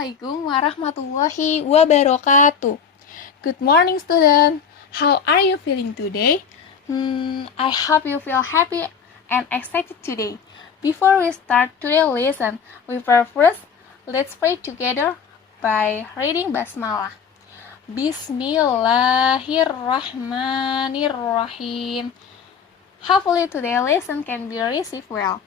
Assalamualaikum warahmatullahi wabarakatuh. Good morning, student. How are you feeling today? I hope you feel happy and excited today. Before we start today's lesson, first, let's pray together by reading Basmalah. Bismillahirrahmanirrahim. Hopefully today's lesson can be received well.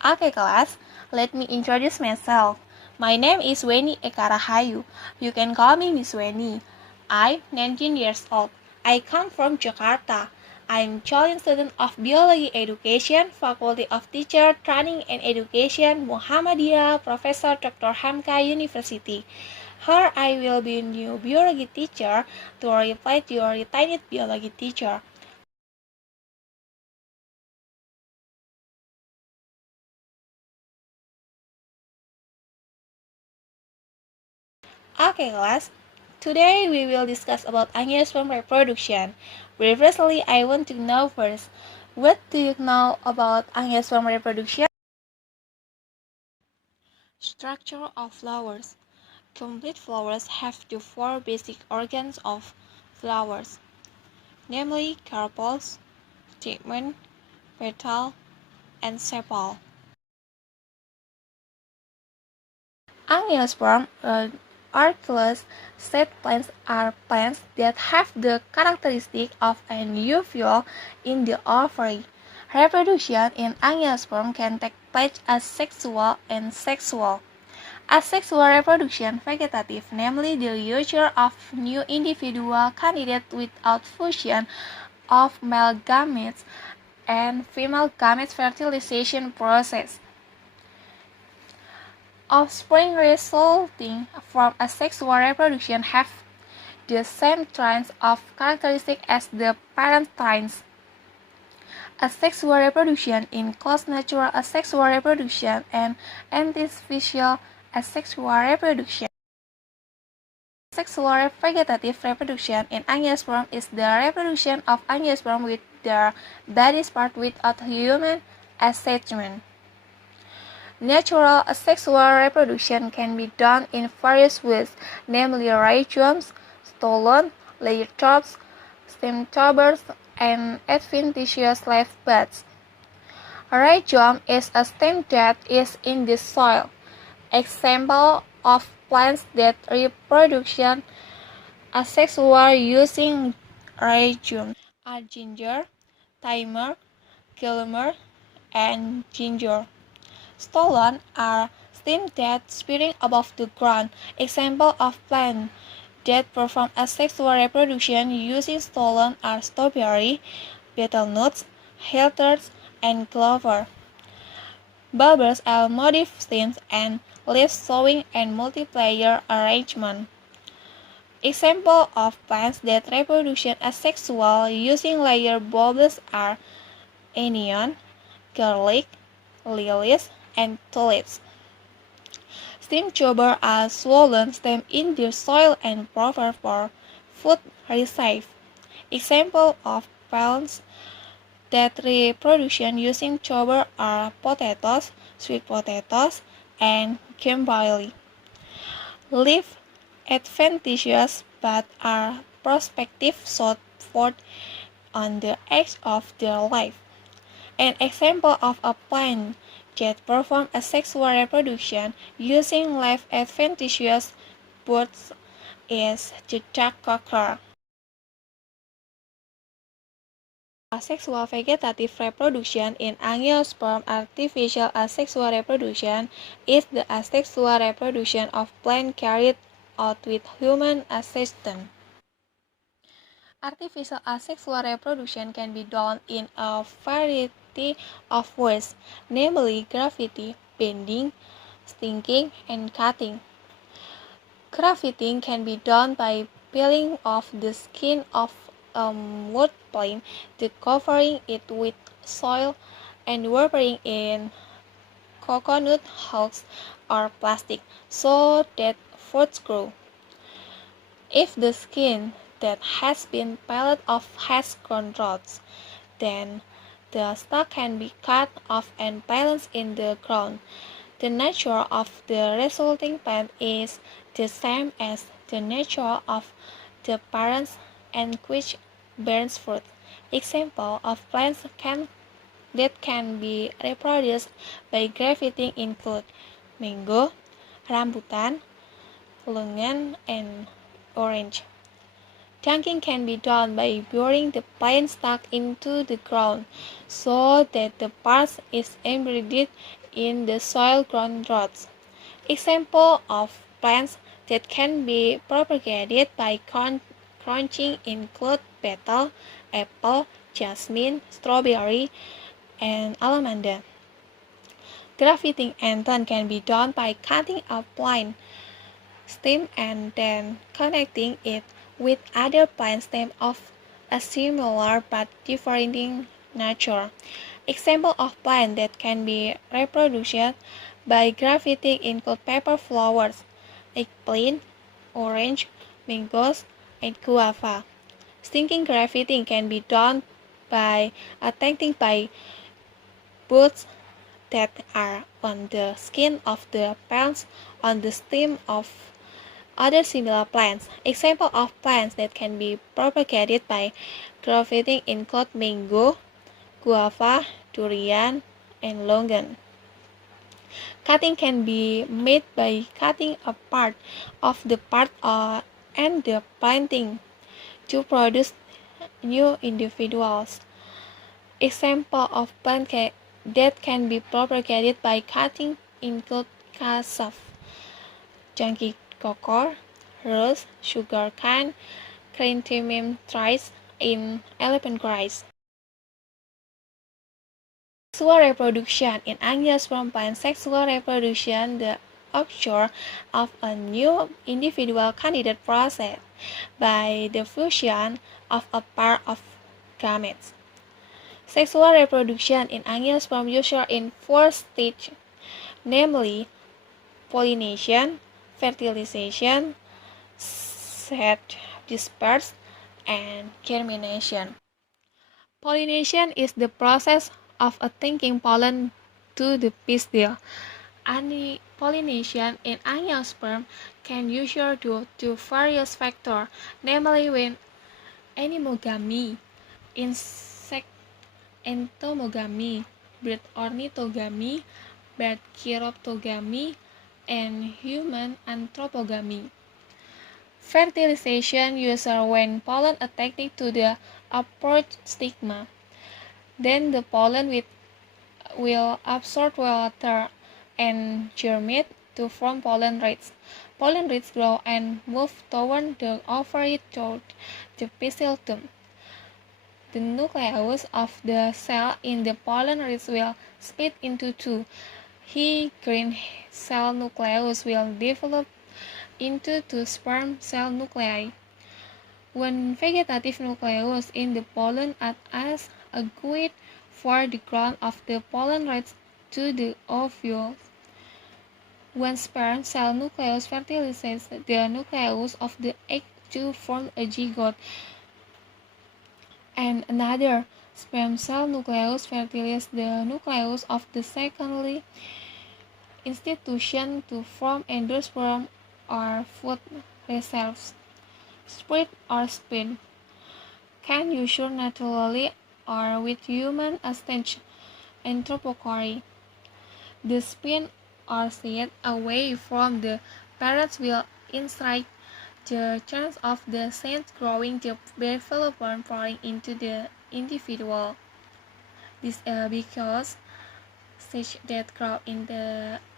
Okay, class, let me introduce myself. My name is Weni Eka Rahayu. You can call me Miss Weni. I'm 19 years old. I come from Jakarta. I'm chosen student of Biologi Education, Faculty of Teacher Training and Education, Muhammadiyah, Professor Dr. HAMKA University. Here I will be new biology teacher to replace your retired biology teacher. Okay, class. Today we will discuss about angiosperm reproduction. Previously, I want to know first, what do you know about angiosperm reproduction? Structure of flowers. Complete flowers have the four basic organs of flowers, namely carpels, stamen, petal, and sepal. Angiosperm Orchid set plants are plants that have the characteristic of an ovule in the ovary. Reproduction in angiosperm can take place asexual and sexual. Asexual reproduction vegetative, namely the usure of new individual candidates without fusion of male gametes and female gametes fertilization process. Offspring resulting from asexual reproduction have the same traits of characteristics as the parent traits. Asexual reproduction includes natural asexual reproduction and artificial asexual reproduction. Asexual vegetative reproduction in angiosperm is the reproduction of angiosperm with their body part without human attachment. Natural asexual reproduction can be done in various ways, namely rhizomes, stolon, layer tubes, stem tubers, and adventitious leaf buds. A rhizome is a stem that is in the soil. Example of plants that reproduce asexual using rhizomes are ginger, thyme, gilmer, and ginger. Stolon are stems that spring above the ground. Examples of plants that perform asexual reproduction using stolon are strawberry, betelnuts, heathers, and clover. Bulbous are motif stems and leaves showing and multiplayer arrangement. Examples of plants that reproduce asexual using layer bulbs are onion, garlic, lilies, and tulips. Stem tubers are swollen stems in the soil and provide for food reserve. Examples of plants that reproduce using tubers are potatoes, sweet potatoes, and Campbell. Leaf adventitious but are prospective short forth on the edge of their life. An example of a plant that performs asexual reproduction using life adventitious buds is the jack cocker. Asexual vegetative reproduction in angiosperm. Artificial asexual reproduction is the asexual reproduction of plants carried out with human assistance. Artificial asexual reproduction can be done in a variety of ways, namely grafting, bending, sticking, and cutting. Grafting can be done by peeling off the skin of a wood plant, covering it with soil, and wrapping in coconut hulks or plastic so that fruits grow. If the skin that has been peeled off has grown roots, then the stalk can be cut off and planted in the ground. The nature of the resulting plant is the same as the nature of the parent and which bears fruit. Example of plants that can be reproduced by grafting include mango, rambutan, lengan, and orange. Dunking can be done by burying the plant stock into the ground so that the part is embedded in the soil-grown roots. Example of plants that can be propagated by crunching include betel, apple, jasmine, strawberry, and almond. Grafting and then can be done by cutting a plant stem and then connecting it with other plant stems of a similar but differing nature. Examples of plants that can be reproduced by grafting include pepper flowers, eggplant, orange, mangoes, and guava. Stinking grafting can be done by attacking by buds that are on the skin of the plants on the stem of other similar plants. Examples of plants that can be propagated by grafting include mango, guava, durian, and longan. Cutting can be made by cutting a part of the part and the planting to produce new individuals. Examples of plants that can be propagated by cutting include cassava, junkie cocoa, rose, sugar cane, chrysanthemum trees, and elephant grass. Sexual reproduction in angiosperm plant. Sexual reproduction, the occur of a new individual candidate process by the fusion of a pair of gametes. Sexual reproduction in angiosperm occurs in 4 stages, namely pollination, fertilization, seed dispersed, and germination. Pollination is the process of attaching pollen to the pistil. Pollination in angiosperm can occur due to various factors, namely when anemogamy, insect entomogamy, bird ornithogamy, bird chiroptogamy, and human anthropogamy. Fertilization occurs when pollen attaches to the upward stigma. Then the pollen will absorb water and germinate to form pollen reeds. Pollen reeds grow and move toward the ovary toward the pistilum. The nucleus of the cell in the pollen reeds will split into two. Green cell nucleus will develop into two sperm cell nuclei. One vegetative nucleus in the pollen acts as a guide for the ground of the pollen reeds to the ovules. One sperm cell nucleus fertilizes the nucleus of the egg to form a zygote, and another sperm cell nucleus fertilizes the nucleus of the secondary institution to form endosperm or food reserves. Spread or spin can occur naturally or with human assistance anthropochory. The spin or seed away from the parents will incite the chance of the seed growing to develop and pouring into the individual. This because seeds that grow in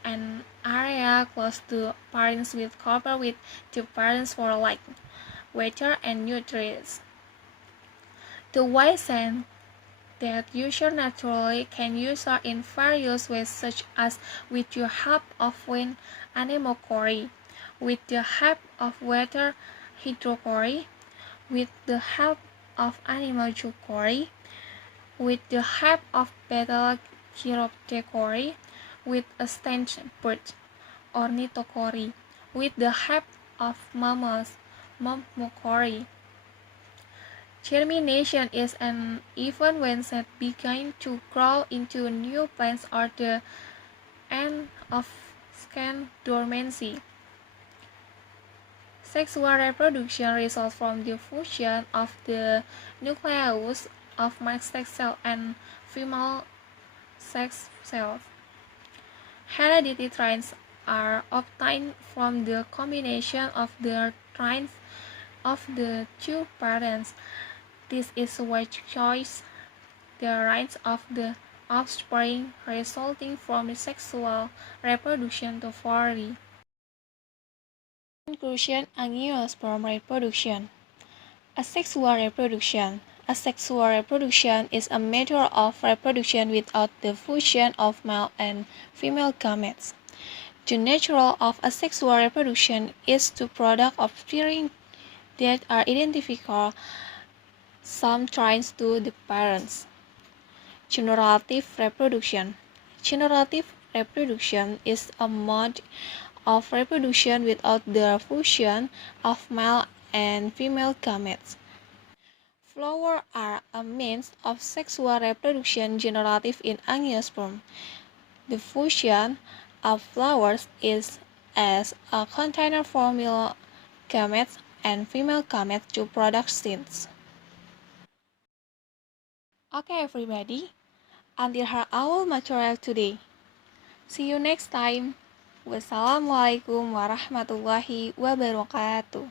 an area close to parents will cover with the parents for light, water, and nutrients. The white sand that occur naturally can occur in various ways, such as with the help of wind anemochory, with the help of water hydrochory, with the help of animal zoochory, with the help of betel chiroptechory, with a stench bird ornithochory, with the help of mammals myrmecochory. Germination is an event when seeds begin to grow into new plants or the end of Second, dormancy. Sexual reproduction results from the fusion of the nucleus of male sex cell and female sex cells. Hereditary traits are obtained from the combination of the traits of the two parents. This is what choice the rights of the offspring resulting from the sexual reproduction to vary. Conclusion: Angiosperm reproduction. Asexual reproduction. Asexual reproduction is a method of reproduction without the fusion of male and female gametes. The nature of asexual reproduction is to produce offspring that are identical some traits to the parents. Generative reproduction. Generative reproduction is a mode of reproduction without the fusion of male and female gametes. Flowers are a means of sexual reproduction generative in angiosperm. The fusion of flowers is as a container for male gametes and female gametes to produce seeds. Okay everybody, until here our material today. See you next time. Wassalamualaikum warahmatullahi wabarakatuh.